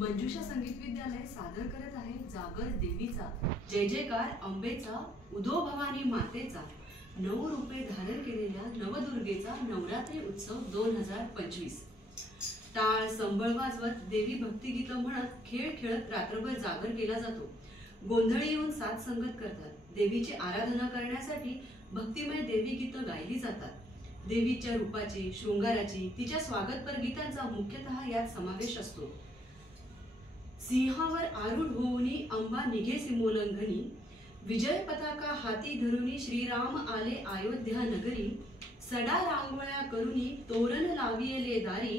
मंजुषा संगीत विद्यालय सादर करत आहे जागर देवीचा जय जयकार अंबेचा उदो भवानी मातेचा 9 रूपे धारण केलेल्या नवदुर्गेचा नवरात्री उत्सव 2025। टाळ संबळ वाजवत देवी भक्तिगीत म्हणत खेळ खेळत रात्रभर जागर केला जातो। गोंधळी येऊन साथ संगत करतात। देवीची आराधना करण्यासाठी भक्तिमय देवी गीत गायली जातात। देवीच्या रूपाची शृंगाराची तिच्या स्वागतपर गीतांचा मुख्यतः यात समावेश असतो। सिंहावर आरूढ होऊनी अंबा निघे सीमोल्लंघनी विजय पताका हाती धरुनी श्रीराम आले अयोध्या नगरी सडा रांगोळ्या करुनी तोरण लाविले दारी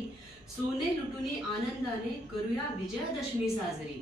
सोने लुटुनी आनंदाने करूया विजयादशमी साजरी।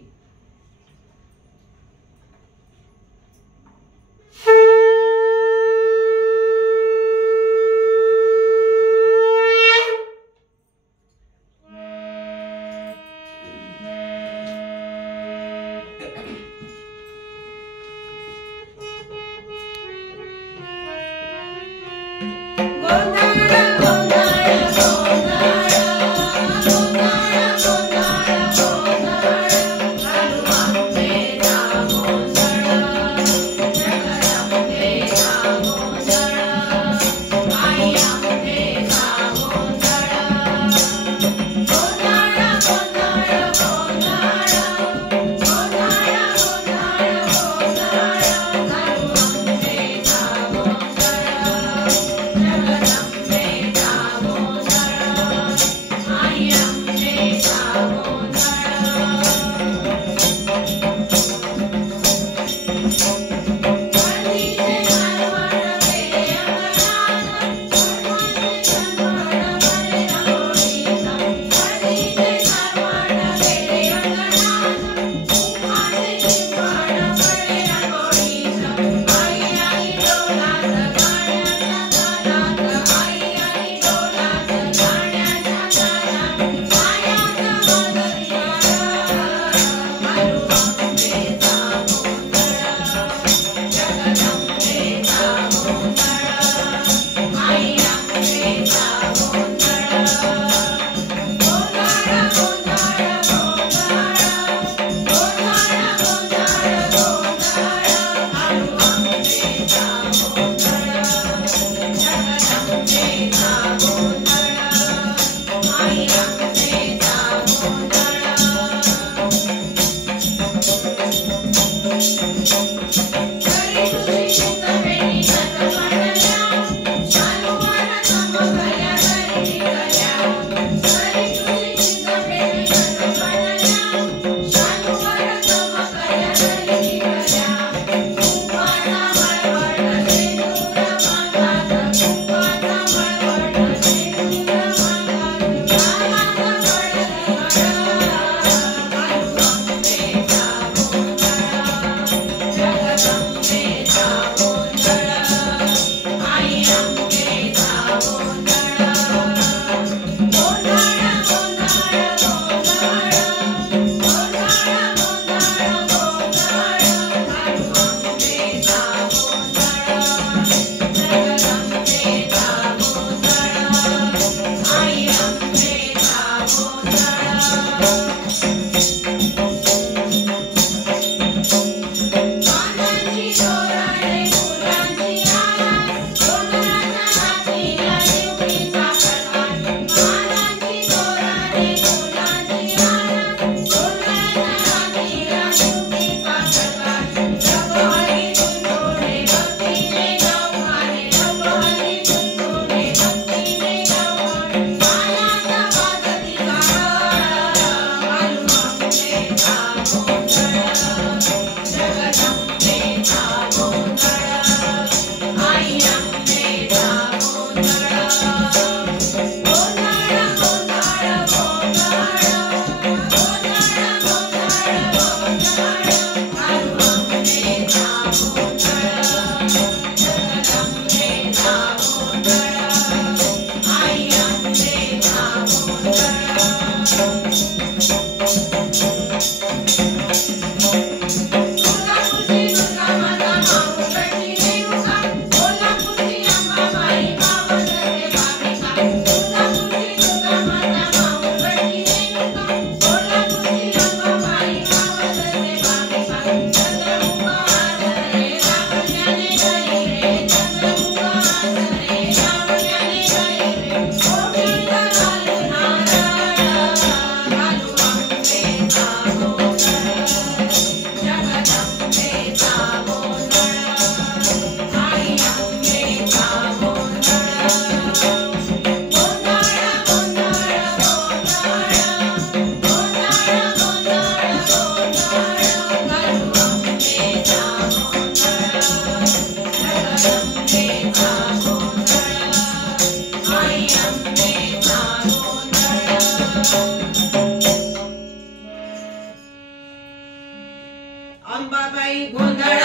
अंबाबाई गोंधळ